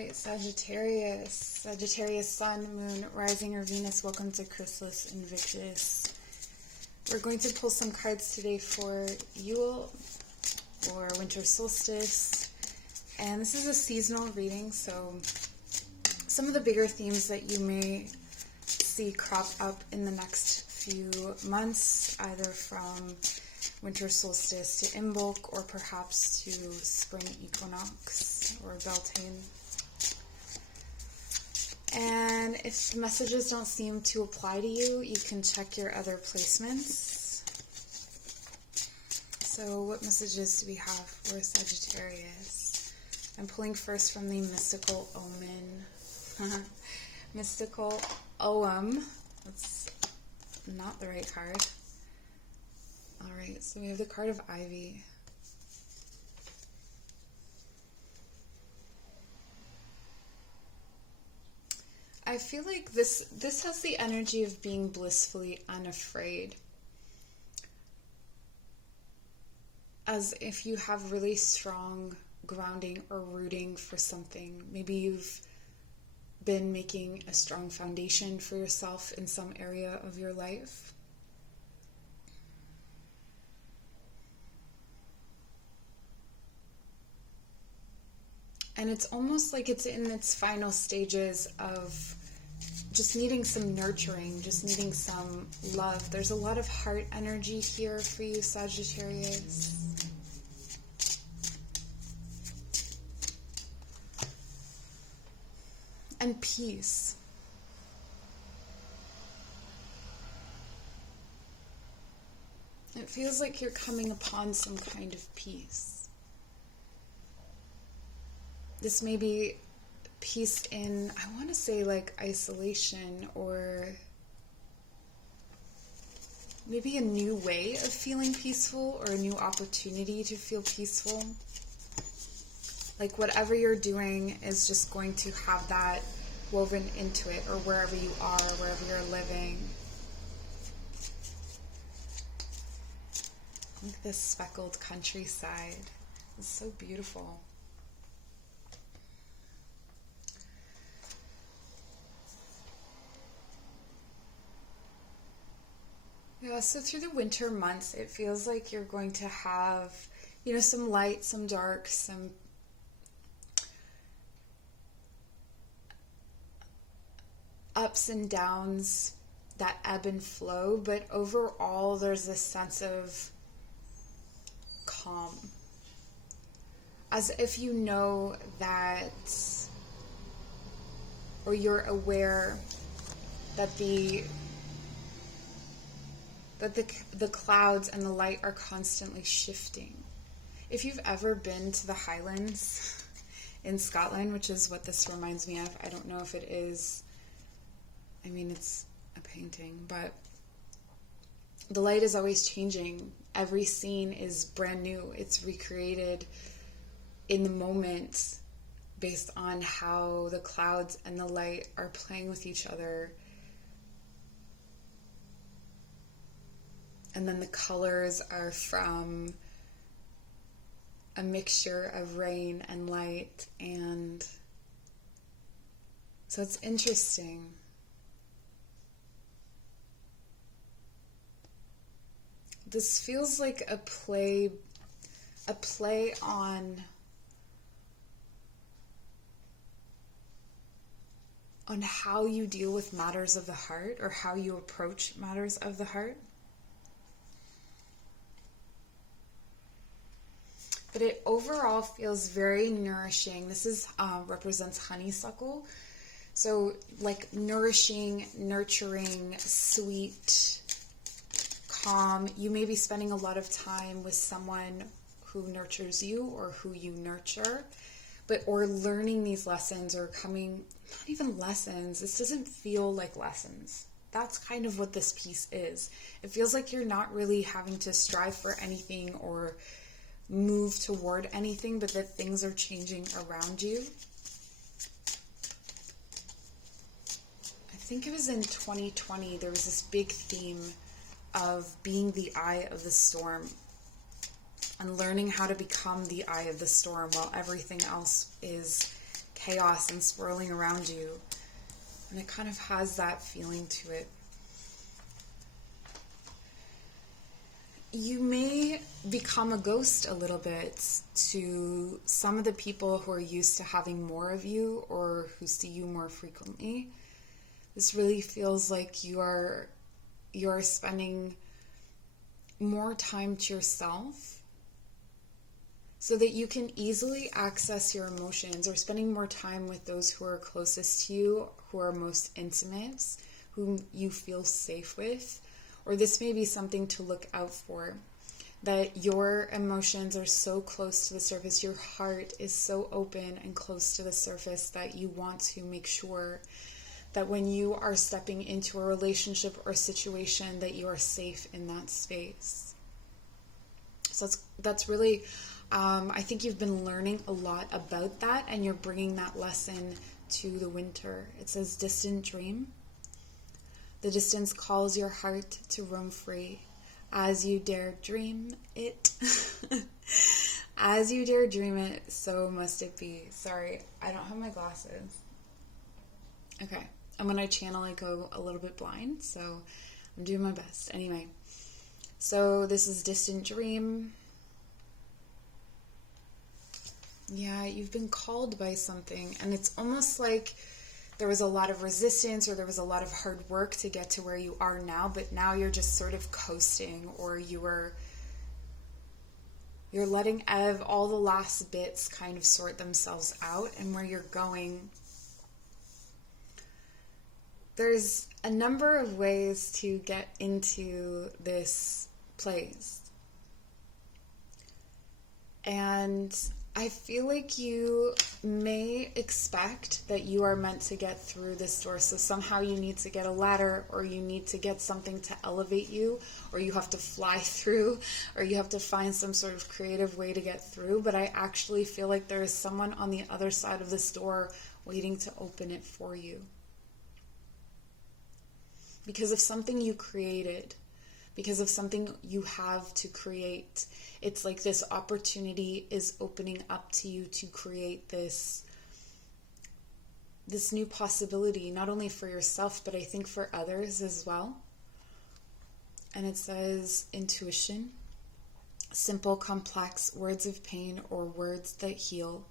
Alright, Sagittarius Sun, Moon, Rising, or Venus, welcome to Chrysalisinvictus. We're going to pull some cards today for Yule or Winter Solstice. And this is a seasonal reading, so some of the bigger themes that you may see crop up in the next few months, either from Winter Solstice to Imbolc, or perhaps to Spring Equinox or Beltane. And if the messages don't seem to apply to you, you can check your other placements. So what messages do we have for Sagittarius? I'm pulling first from the Mystical Omen. Mystical Ogam. That's not the right card. Alright, so we have the card of Ivy. I feel like this has the energy of being blissfully unafraid. As if you have really strong grounding or rooting for something. Maybe you've been making a strong foundation for yourself in some area of your life. And it's almost like it's in its final stages of just needing some nurturing, just needing some love. There's a lot of heart energy here for you, Sagittarius. And peace. It feels like you're coming upon some kind of peace. This may be peace in, I want to say, like isolation, or maybe a new way of feeling peaceful, or a new opportunity to feel peaceful. Like whatever you're doing is just going to have that woven into it, or wherever you are, wherever you're living. Like this speckled countryside is so beautiful. Yeah, so through the winter months, it feels like you're going to have, some light, some dark, some ups and downs that ebb and flow, but overall there's this sense of calm. As if you know that, or you're aware that the clouds and the light are constantly shifting. If you've ever been to the Highlands in Scotland, which is what this reminds me of, I don't know if it is, it's a painting, but the light is always changing. Every scene is brand new. It's recreated in the moment based on how the clouds and the light are playing with each other. And then the colors are from a mixture of rain and light. And so it's interesting. This feels like a play on how you deal with matters of the heart, or how you approach matters of the heart. But it overall feels very nourishing. This is represents honeysuckle. So like nourishing, nurturing, sweet, calm. You may be spending a lot of time with someone who nurtures you, or who you nurture, or learning these lessons, or coming, not even lessons. This doesn't feel like lessons. That's kind of what this piece is. It feels like you're not really having to strive for anything or move toward anything, but that things are changing around you. I think it was in 2020, there was this big theme of being the eye of the storm, and learning how to become the eye of the storm while everything else is chaos and swirling around you. And it kind of has that feeling to it. You may become a ghost a little bit to some of the people who are used to having more of you or who see you more frequently. This really feels like you are spending more time to yourself so that you can easily access your emotions, or spending more time with those who are closest to you, who are most intimate, whom you feel safe with. Or this may be something to look out for, that your emotions are so close to the surface, your heart is so open and close to the surface that you want to make sure that when you are stepping into a relationship or situation that you are safe in that space. So that's really, I think you've been learning a lot about that, and you're bringing that lesson to the winter. It says distant dream. The distance calls your heart to roam free. As you dare dream it. As you dare dream it, so must it be. Sorry, I don't have my glasses. Okay, I'm going to channel and go a little bit blind, so I'm doing my best. Anyway, so this is distant dream. Yeah, you've been called by something, and it's almost like there was a lot of resistance, or there was a lot of hard work to get to where you are now, but now you're just sort of coasting, or you're letting all the last bits kind of sort themselves out, and where you're going. There's a number of ways to get into this place. And I feel like you may expect that you are meant to get through this door. So somehow you need to get a ladder, or you need to get something to elevate you, or you have to fly through, or you have to find some sort of creative way to get through. But I actually feel like there is someone on the other side of this door waiting to open it for you. Because of something you created. Because of something you have to create. It's like this opportunity is opening up to you to create this new possibility, not only for yourself, but I think for others as well. And it says intuition, simple, complex words of pain or words that heal.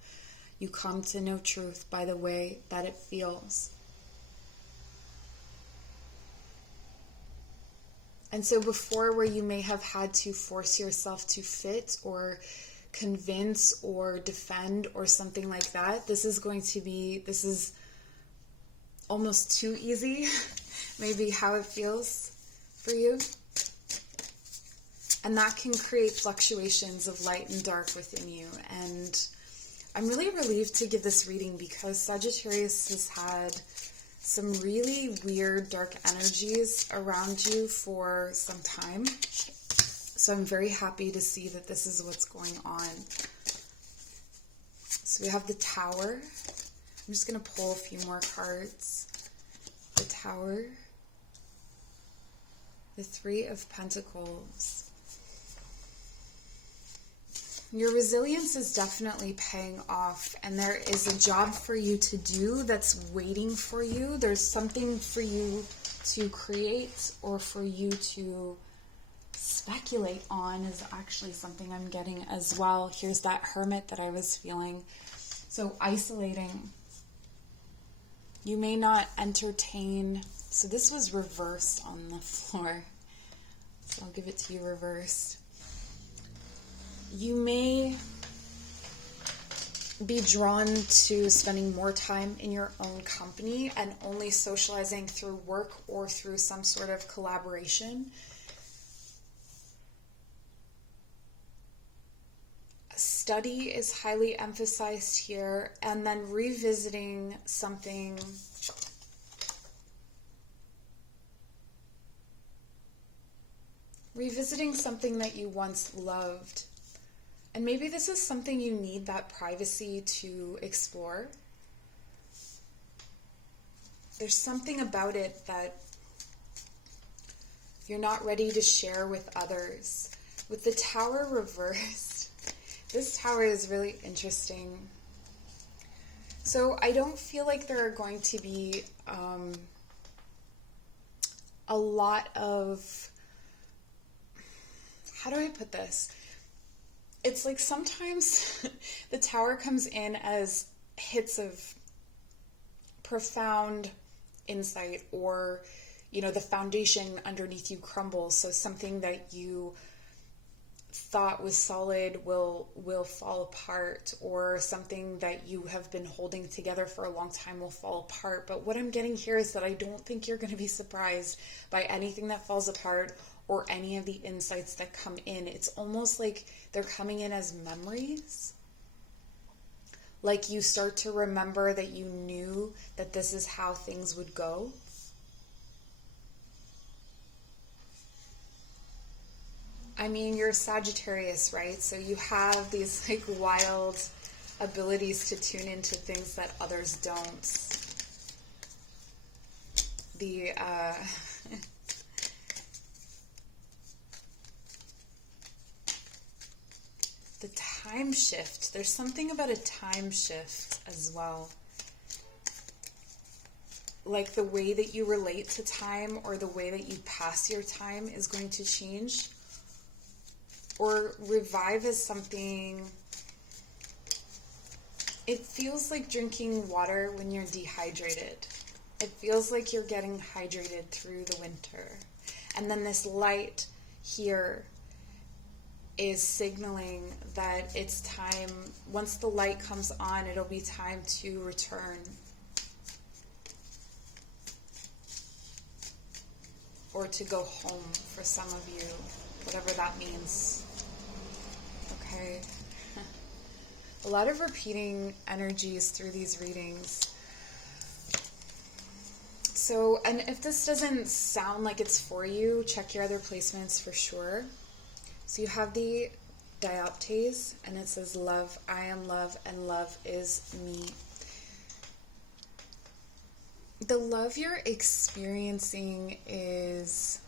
You come to know truth by the way that it feels. And so before, where you may have had to force yourself to fit or convince or defend or something like that, this is almost too easy, maybe how it feels for you. And that can create fluctuations of light and dark within you. And I'm really relieved to give this reading because Sagittarius has had some really weird dark energies around you for some time. So I'm very happy to see that this is what's going on. So we have the Tower. I'm just going to pull a few more cards. The Tower. The Three of Pentacles. Your resilience is definitely paying off, and there is a job for you to do that's waiting for you. There's something for you to create or for you to speculate on is actually something I'm getting as well. Here's that Hermit that I was feeling. So isolating. You may not entertain. So this was reversed on the floor. So I'll give it to you reversed. You may be drawn to spending more time in your own company and only socializing through work or through some sort of collaboration. Study is highly emphasized here, and then revisiting something that you once loved. And maybe this is something you need that privacy to explore. There's something about it that you're not ready to share with others. With the Tower reversed, this Tower is really interesting. So I don't feel like there are going to be a lot of, how do I put this? It's like sometimes the Tower comes in as hits of profound insight, or, you know, the foundation underneath you crumbles. So something that you thought was solid will fall apart, or something that you have been holding together for a long time will fall apart. But what I'm getting here is that I don't think you're going to be surprised by anything that falls apart or any of the insights that come in. It's almost like they're coming in as memories. Like you start to remember that you knew that this is how things would go. I mean, you're Sagittarius, right? So you have these like wild abilities to tune into things that others don't. The the time shift. There's something about a time shift as well. Like the way that you relate to time, or the way that you pass your time, is going to change. Or revive is something, it feels like drinking water when you're dehydrated. It feels like you're getting hydrated through the winter. And then this light here is signaling that it's time, once the light comes on, it'll be time to return. Or to go home for some of you, whatever that means. Okay. A lot of repeating energies through these readings. So, and if this doesn't sound like it's for you, check your other placements for sure. So you have the dioptase, and it says love, I am love, and love is me. The love you're experiencing is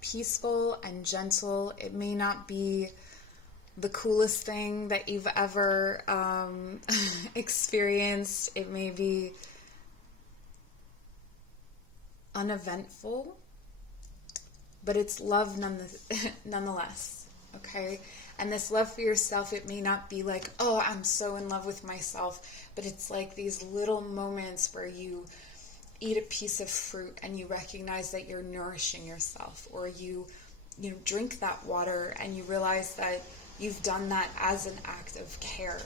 peaceful and gentle. It may not be the coolest thing that you've ever experienced. It may be uneventful, but it's love nonetheless, okay? And this love for yourself, it may not be like, oh, I'm so in love with myself, but it's like these little moments where you eat a piece of fruit and you recognize that you're nourishing yourself, or you drink that water and you realize that you've done that as an act of care.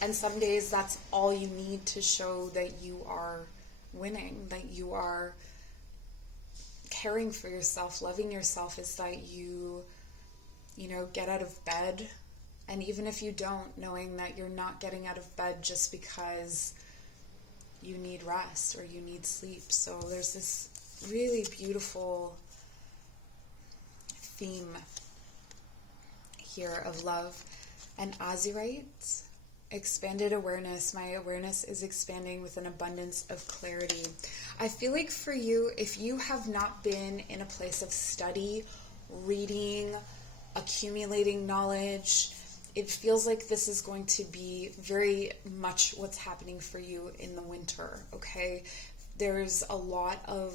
And some days that's all you need to show that you are winning, that you are caring for yourself, loving yourself, is that you get out of bed. And even if you don't, knowing that you're not getting out of bed just because you need rest or you need sleep. So there's this really beautiful theme here of love. And azurite, expanded awareness. My awareness is expanding with an abundance of clarity. I feel like for you, if you have not been in a place of study, reading, accumulating knowledge, it feels like this is going to be very much what's happening for you in the winter, okay? There's a lot of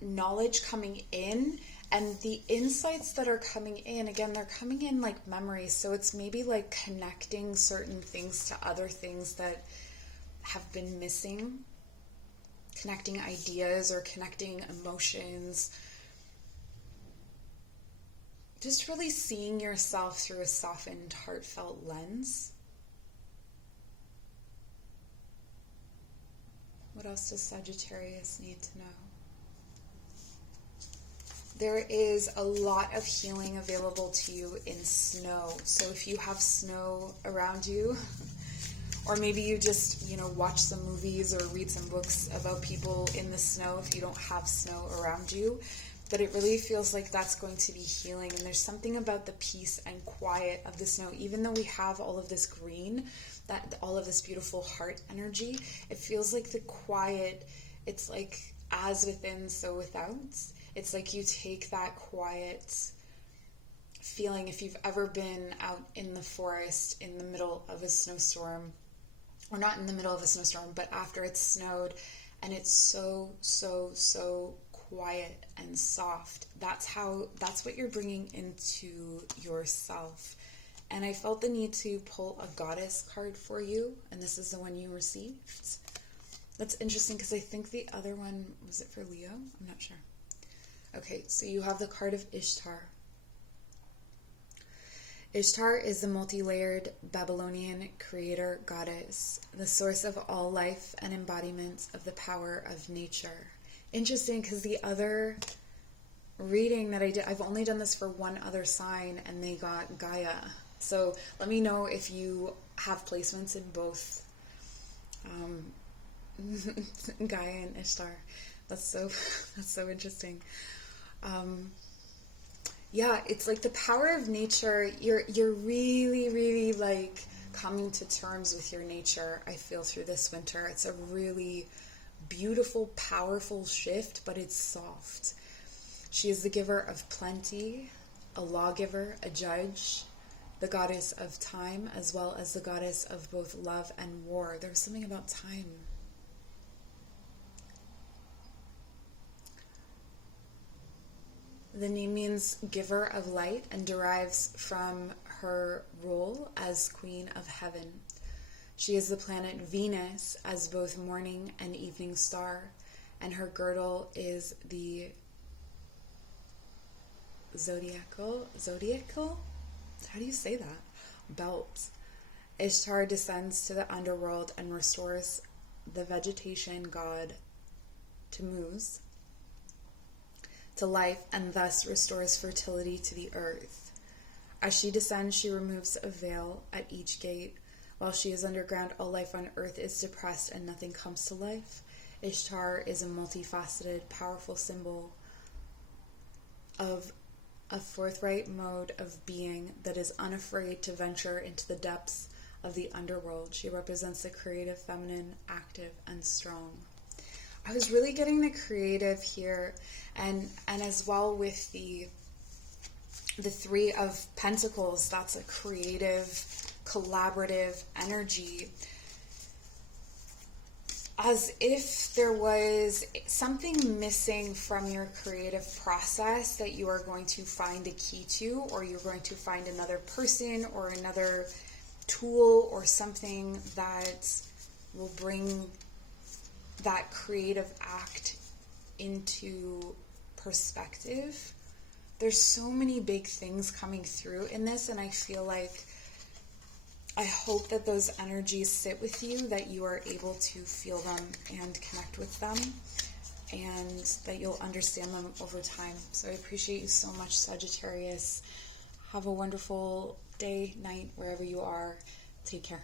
knowledge coming in, and the insights that are coming in, again, they're coming in like memories. So it's maybe like connecting certain things to other things that have been missing, connecting ideas or connecting emotions. Just really seeing yourself through a softened, heartfelt lens. What else does Sagittarius need to know? There is a lot of healing available to you in snow. So if you have snow around you, or maybe you just, watch some movies or read some books about people in the snow if you don't have snow around you, but it really feels like that's going to be healing. And there's something about the peace and quiet of the snow. Even though we have all of this green, all of this beautiful heart energy, it feels like the quiet, it's like as within, so without. It's like you take that quiet feeling, if you've ever been out in the forest in the middle of a snowstorm, or not in the middle of a snowstorm, but after it's snowed, and it's so quiet and soft. That's what you're bringing into yourself. And I felt the need to pull a goddess card for you, and this is the one you received. That's interesting because I think the other one, was it for Leo? I'm not sure. Okay, so you have the card of Ishtar. Ishtar is the multi-layered Babylonian creator goddess, the source of all life and embodiment of the power of nature. Interesting, because the other reading that I did, I've only done this for one other sign, and they got Gaia. So let me know if you have placements in both Gaia and Ishtar. That's so interesting. Yeah, it's like the power of nature. You're really like coming to terms with your nature, I feel, through this winter. It's a really beautiful, powerful shift, but it's soft. She is the giver of plenty, a lawgiver, a judge, the goddess of time, as well as the goddess of both love and war. There's something about time. The name means giver of light and derives from her role as Queen of Heaven. She is the planet Venus as both morning and evening star, and her girdle is the zodiacal? How do you say that? Belt. Ishtar descends to the underworld and restores the vegetation god Tammuz to life, and thus restores fertility to the earth. As she descends, she removes a veil at each gate. While she is underground, all life on earth is suppressed and nothing comes to life. Ishtar is a multifaceted, powerful symbol of a forthright mode of being that is unafraid to venture into the depths of the underworld. She represents the creative, feminine, active, and strong. I was really getting the creative here, and as well with the Three of Pentacles. That's a creative, collaborative energy, as if there was something missing from your creative process that you are going to find a key to, or you're going to find another person or another tool or something that will bring that creative act into perspective. There's so many big things coming through in this, and I feel like I hope that those energies sit with you, that you are able to feel them and connect with them, and that you'll understand them over time. So I appreciate you so much, Sagittarius. Have a wonderful day, night, wherever you are. Take care.